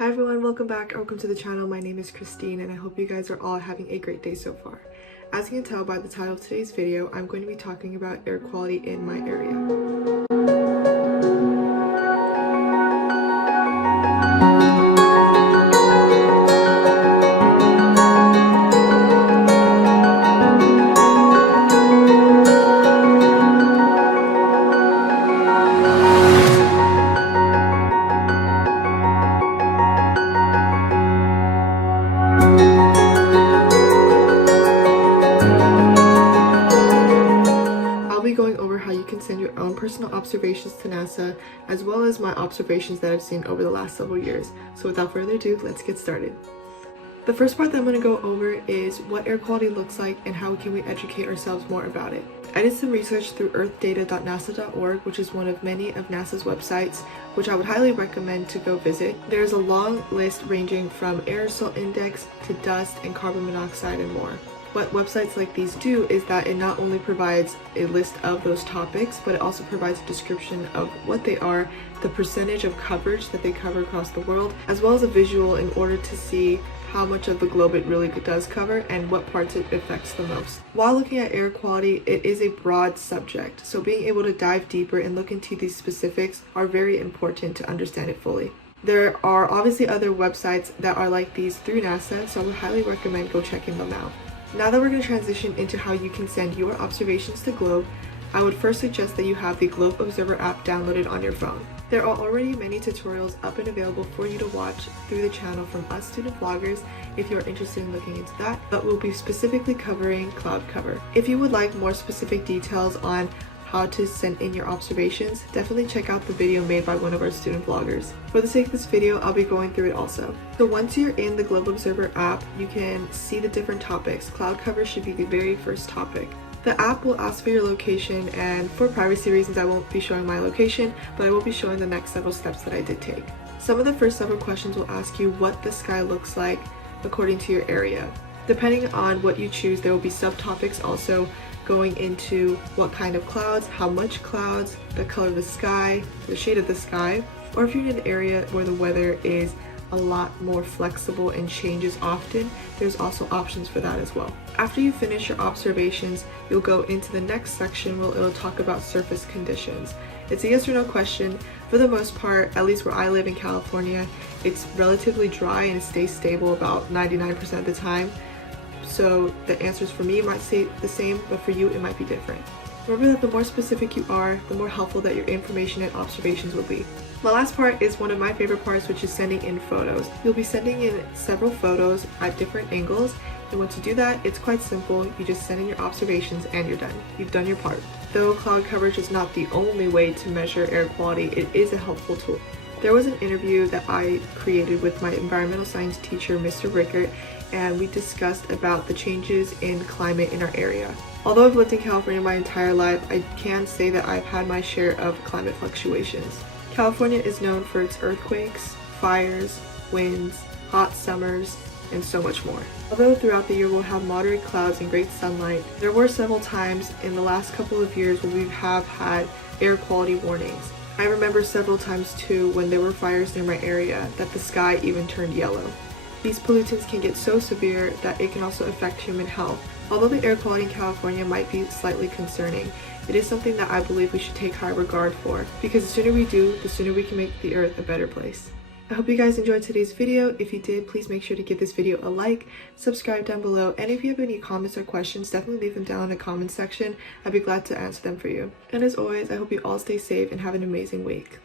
Hi everyone, welcome back or welcome to the channel. My name is Christine and I hope you guys are all having a great day so far. As you can tell by the title of today's video, I'm going to be talking about air quality in my area. I'll be going over how you can send your own personal observations to NASA, as well as my observations that I've seen over the last several years. So without further ado, let's get started. The first part that I'm going to go over is what air quality looks like and how can we educate ourselves more about it. I did some research through earthdata.nasa.org, which is one of many of NASA's websites, which I would highly recommend to go visit. There's a long list ranging from aerosol index to dust and carbon monoxide and more. What websites like these do is that it not only provides a list of those topics, but it also provides a description of what they are, the percentage of coverage that they cover across the world, as well as a visual in order to see how much of the globe it really does cover and what parts it affects the most. While looking at air quality, it is a broad subject, so being able to dive deeper and look into these specifics are very important to understand it fully. There are obviously other websites that are like these through NASA, so I would highly recommend go checking them out. Now that we're going to transition into how you can send your observations to Globe, I would first suggest that you have the Globe Observer app downloaded on your phone. There are already many tutorials up and available for you to watch through the channel from us student vloggers if you're interested in looking into that, but we'll be specifically covering cloud cover. If you would like more specific details on how to send in your observations, definitely check out the video made by one of our student vloggers. For the sake of this video, I'll be going through it also. So once you're in the Globe Observer app, you can see the different topics. Cloud cover should be the very first topic. The app will ask for your location, and for privacy reasons I won't be showing my location, but I will be showing the next several steps that I did take. Some of the first several questions will ask you what the sky looks like according to your area. Depending on what you choose, there will be subtopics also going into what kind of clouds, how much clouds, the color of the sky, the shade of the sky, or if you're in an area where the weather is a lot more flexible and changes often, there's also options for that as well. After you finish your observations, you'll go into the next section where it'll talk about surface conditions. It's a yes or no question. For the most part, at least where I live in California, it's relatively dry and it stays stable about 99% of the time. So the answers for me might say the same, but for you it might be different. Remember that the more specific you are, the more helpful that your information and observations will be. The last part is one of my favorite parts, which is sending in photos. You'll be sending in several photos at different angles, and once you do that, it's quite simple. You just send in your observations and you're done. You've done your part. Though cloud coverage is not the only way to measure air quality, it is a helpful tool. There was an interview that I created with my environmental science teacher, Mr. Rickert, and we discussed about the changes in climate in our area. Although I've lived in California my entire life, I can say that I've had my share of climate fluctuations. California is known for its earthquakes, fires, winds, hot summers, and so much more. Although throughout the year we'll have moderate clouds and great sunlight, there were several times in the last couple of years where we have had air quality warnings. I remember several times too when there were fires near my area that the sky even turned yellow. These pollutants can get so severe that it can also affect human health. Although the air quality in California might be slightly concerning, it is something that I believe we should take high regard for, because the sooner we do, the sooner we can make the earth a better place. I hope you guys enjoyed today's video. If you did, please make sure to give this video a like, subscribe down below, and if you have any comments or questions, definitely leave them down in the comment section. I'd be glad to answer them for you. And as always, I hope you all stay safe and have an amazing week.